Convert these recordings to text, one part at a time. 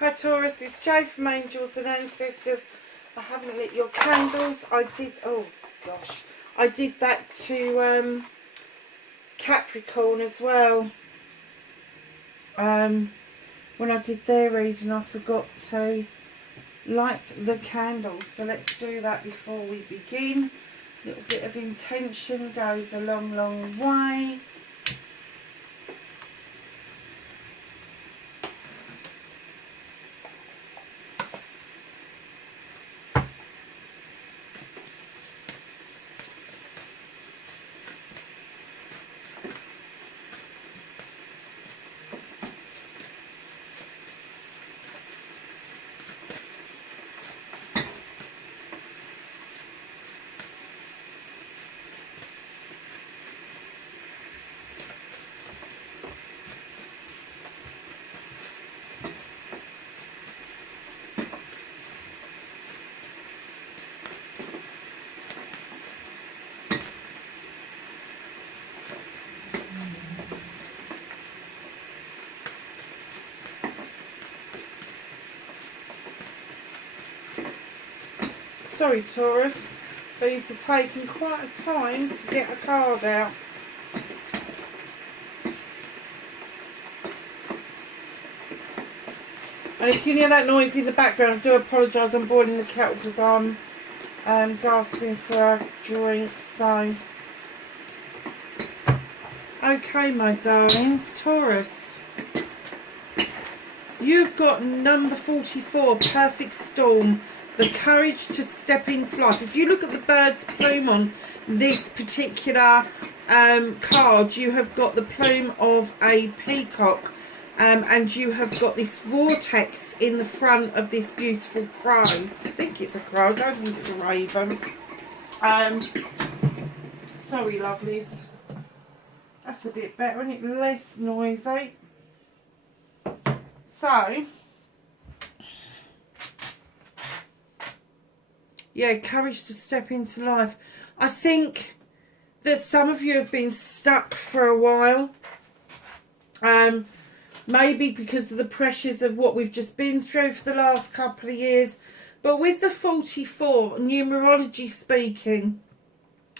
Hi Taurus, it's Jay from Angels and Ancestors. I haven't lit your candles. I did, oh gosh, I did that to Capricorn as well. When I did their reading, I forgot to light the candles. So let's do that before we begin. A little bit of intention goes a long, long way. Sorry Taurus, these are taking quite a time to get a card out. And if you hear that noise in the background, I do apologise, I'm boiling the kettle because I'm gasping for a drink, so. Okay my darlings, Taurus. You've got number 44, Perfect Storm. The courage to step into life. If you look at the bird's plume on this particular card, you have got the plume of a peacock, and you have got this vortex in the front of this beautiful crow. I think it's a crow, I don't think it's a raven. Sorry lovelies. That's a bit better, isn't it? Less noisy. So, yeah, courage to step into life. I think that some of you have been stuck for a while. Maybe because of the pressures of what we've just been through for the last couple of years. But with the 44, numerology speaking,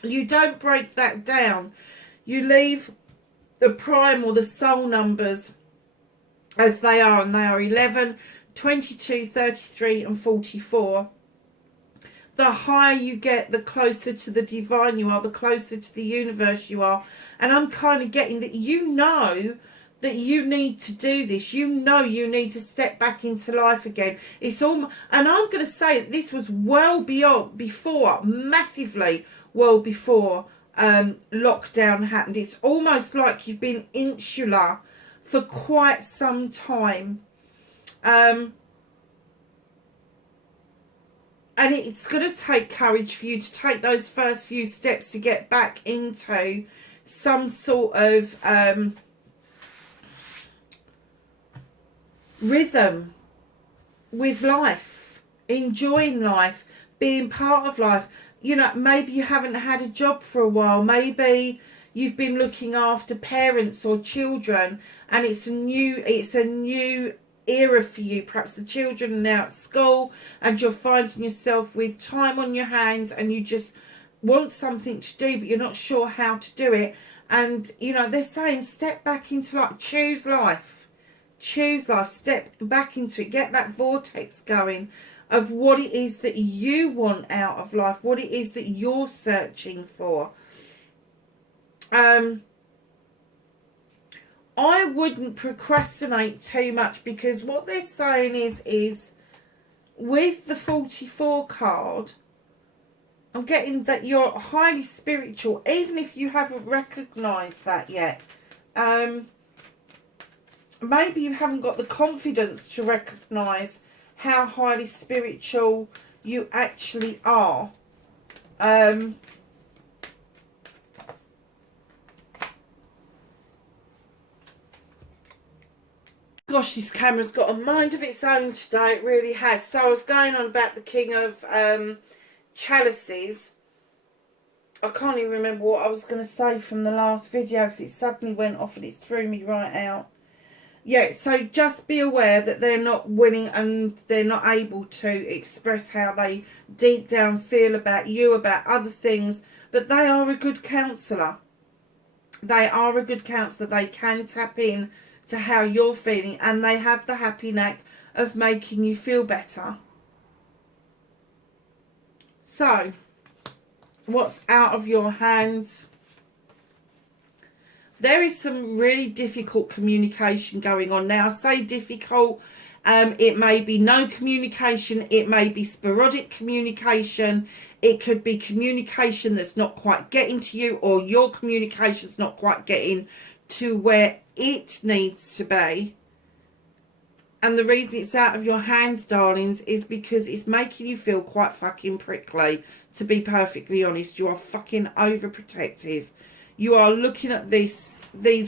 you don't break that down. You leave the prime or the soul numbers as they are. And they are 11, 22, 33 and 44. The higher you get, the closer to the divine you are, the closer to the universe you are. And I'm kind of getting that you know that you need to do this. You know you need to step back into life again. It's all, and I'm going to say that this was well before, massively well before lockdown happened. It's almost like you've been insular for quite some time. And it's going to take courage for you to take those first few steps to get back into some sort of rhythm with life, enjoying life, being part of life. You know, maybe you haven't had a job for a while. Maybe you've been looking after parents or children, and it's a new era for you. Perhaps the children are now at school and you're finding yourself with time on your hands and you just want something to do but you're not sure how to do it. And you know, they're saying step back into life, choose life, step back into it, get that vortex going of what it is that you want out of life, what it is that you're searching for. I wouldn't procrastinate too much, because what they're saying is with the 44 card, I'm getting that you're highly spiritual, even if you haven't recognised that yet. Maybe you haven't got the confidence to recognise how highly spiritual you actually are. Gosh, this camera's got a mind of its own today. It really has. So I was going on about the King of Chalices. I can't even remember what I was going to say from the last video because it suddenly went off and it threw me right out. Yeah, so just be aware that they're not willing and they're not able to express how they deep down feel about you, about other things, but they are a good counsellor. They are a good counsellor. They can tap in to how you're feeling, and they have the happy knack of making you feel better. So, what's out of your hands? There is some really difficult communication going on. Now, I say difficult, it may be no communication, it may be sporadic communication, it could be communication that's not quite getting to you, or your communication's not quite getting to where it needs to be. And the reason it's out of your hands, darlings, is because it's making you feel quite fucking prickly, to be perfectly honest. You are fucking overprotective. You are looking at these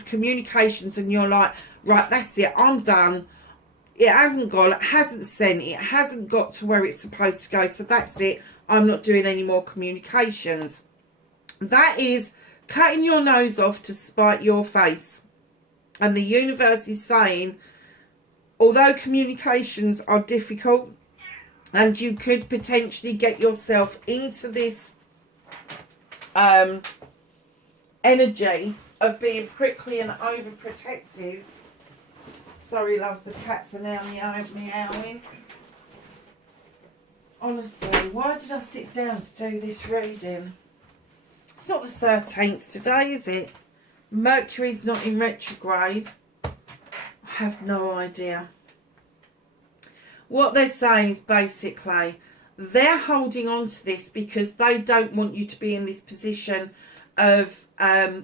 communications and you're like, right, that's it, I'm done. It hasn't gone, it hasn't sent, it hasn't got to where it's supposed to go, so that's it, I'm not doing any more communications. That is cutting your nose off to spite your face. And the universe is saying, although communications are difficult and you could potentially get yourself into this energy of being prickly and overprotective. Sorry, loves, the cats are now meowing. Honestly, why did I sit down to do this reading? It's not the 13th today, is it? Mercury's not in retrograde. I have no idea. What they're saying is basically they're holding on to this because they don't want you to be in this position of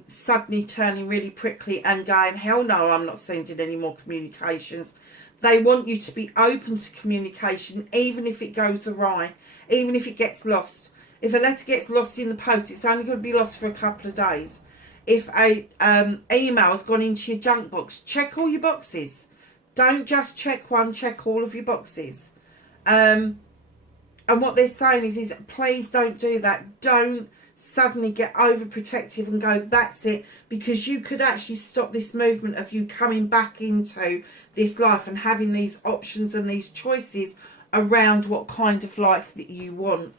suddenly turning really prickly and going, hell no, I'm not sending any more communications. They want you to be open to communication, even if it goes awry, even if it gets lost. If a letter gets lost in the post, it's only going to be lost for a couple of days. If a email has gone into your junk box, check all your boxes. Don't just check one, check all of your boxes. And what they're saying is please don't do that. Don't suddenly get overprotective and go, that's it, because you could actually stop this movement of you coming back into this life and having these options and these choices around what kind of life that you want.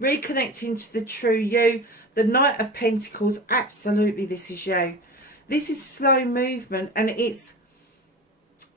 Reconnecting to the true you. The Knight of Pentacles, absolutely this is you. This is slow movement, and it's,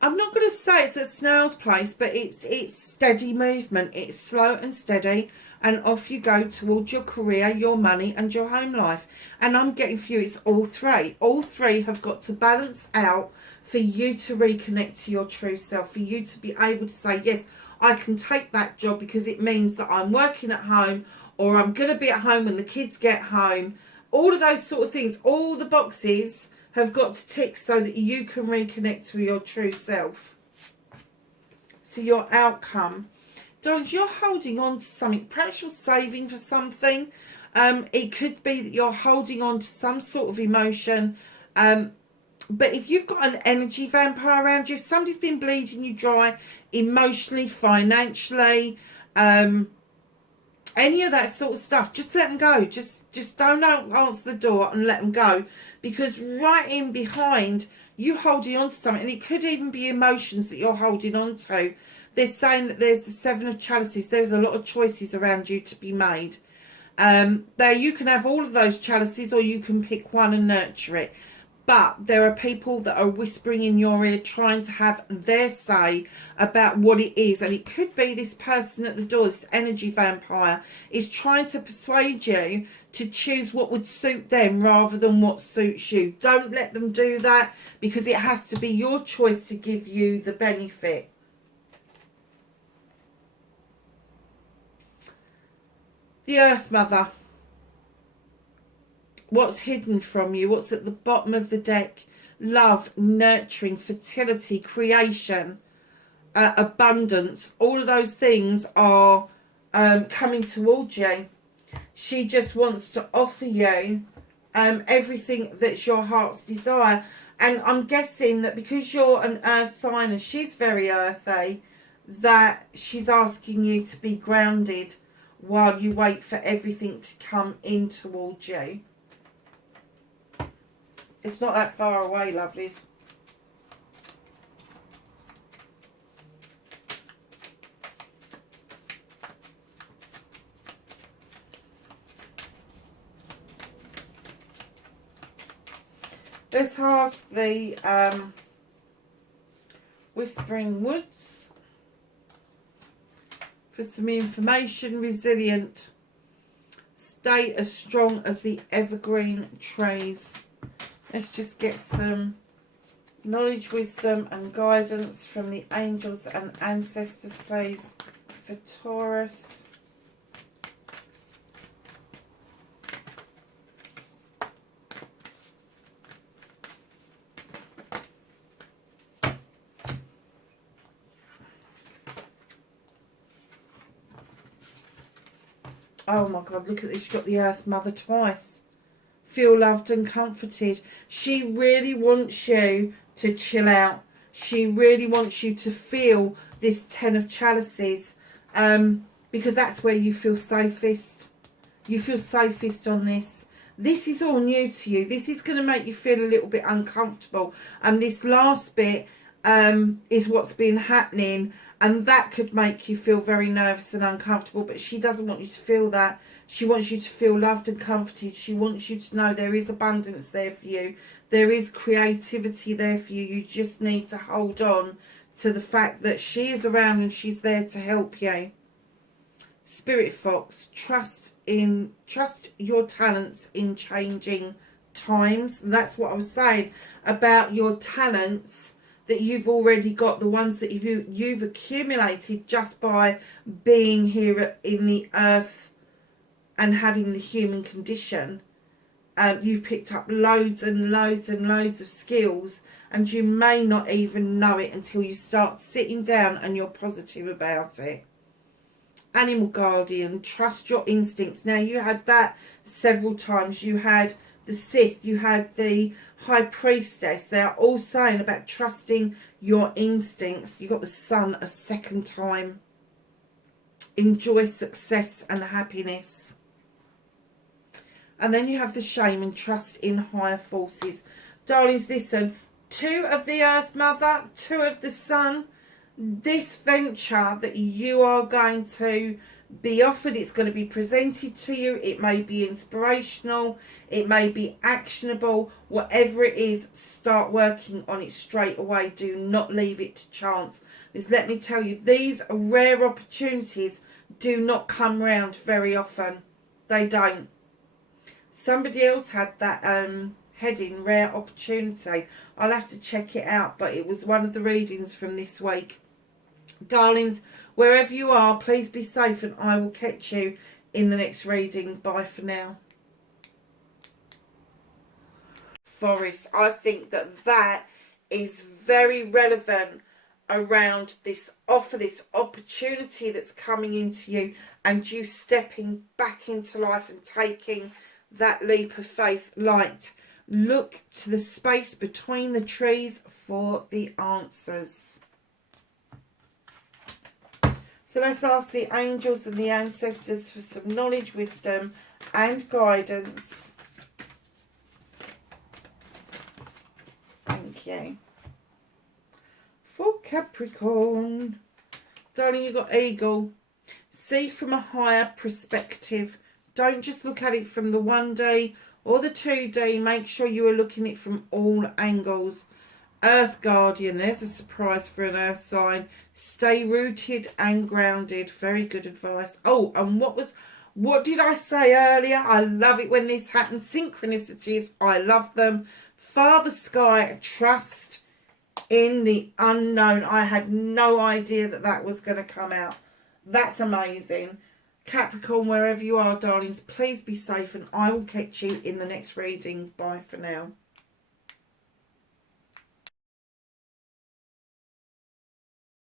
I'm not going to say it's a snail's pace, but it's steady movement. It's slow and steady, and off you go towards your career, your money and your home life. And I'm getting for you, it's all three. All three have got to balance out for you to reconnect to your true self, for you to be able to say, yes, I can take that job because it means that I'm working at home, or I'm going to be at home when the kids get home. All of those sort of things, all the boxes have got to tick so that you can reconnect to your true self. So your outcome. Don't, you're holding on to something. Perhaps you're saving for something. It could be that you're holding on to some sort of emotion. But if you've got an energy vampire around you, if somebody's been bleeding you dry emotionally, financially, any of that sort of stuff, just let them go. Just don't answer the door and let them go. Because right in behind you holding on to something, and it could even be emotions that you're holding on to. They're saying that there's the Seven of Chalices. There's a lot of choices around you to be made. There you can have all of those chalices, or you can pick one and nurture it. But there are people that are whispering in your ear, trying to have their say about what it is. And it could be this person at the door, this energy vampire, is trying to persuade you to choose what would suit them rather than what suits you. Don't let them do that, because it has to be your choice to give you the benefit. The Earth Mother. What's hidden from you? What's at the bottom of the deck? Love, nurturing, fertility, creation, abundance. All of those things are coming towards you. She just wants to offer you everything that's your heart's desire. And I'm guessing that because you're an earth sign and she's very earthy, that she's asking you to be grounded while you wait for everything to come in towards you. It's not that far away, lovelies. Let's ask the Whispering Woods for some information. Resilient. Stay as strong as the evergreen trees. Let's just get some knowledge, wisdom and guidance from the angels and ancestors, please, for Taurus. Oh my God, look at this. You've got the Earth Mother twice. Feel loved and comforted. She really wants you to chill out. She really wants you to feel this Ten of Chalices, because that's where you feel safest. You feel safest on this. This is all new to you. This is going to make you feel a little bit uncomfortable. And this last bit is what's been happening. And that could make you feel very nervous and uncomfortable. But she doesn't want you to feel that. She wants you to feel loved and comforted. She wants you to know there is abundance there for you. There is creativity there for you. You just need to hold on to the fact that she is around and she's there to help you. Spirit Fox, trust your talents in changing times. And that's what I was saying about your talents that you've already got, the ones that you've accumulated just by being here in the earth and having the human condition. You've picked up loads and loads and loads of skills, and you may not even know it until you start sitting down and you're positive about it. Animal guardian, trust your instincts. Now, you had that several times. You had the Sith, you had the High Priestess. They are all saying about trusting your instincts. You got the Sun a second time. Enjoy success and happiness. And then you have the Shaman, trust in higher forces. Darlings, listen, 2 of the Earth Mother, 2 of the Sun. This venture that you are going to be offered, it's going to be presented to you. It may be inspirational, it may be actionable. Whatever it is, start working on it straight away. Do not leave it to chance, because let me tell you, these rare opportunities do not come round very often. They don't. Somebody else had that heading, rare opportunity. I'll have to check it out, but it was one of the readings from this week. Darlings, wherever you are, please be safe, and I will catch you in the next reading. Bye for now. Forest, I think that is very relevant around this offer, this opportunity that's coming into you, and you stepping back into life and taking that leap of faith. Light, look to the space between the trees for the answers. So let's ask the angels and the ancestors for some knowledge, wisdom and guidance. Thank you. For Capricorn, darling, you got Eagle. See from a higher perspective. Don't just look at it from the 1D or the 2D. Make sure you are looking at it from all angles. Earth Guardian, there's a surprise for an earth sign. Stay rooted and grounded. Very good advice. Oh, and what did I say earlier? I love it when this happens. Synchronicities, I love them. Father Sky, trust in the unknown. I had no idea that was going to come out. That's amazing. Capricorn, wherever you are, darlings, please be safe, and I will catch you in the next reading. Bye for now.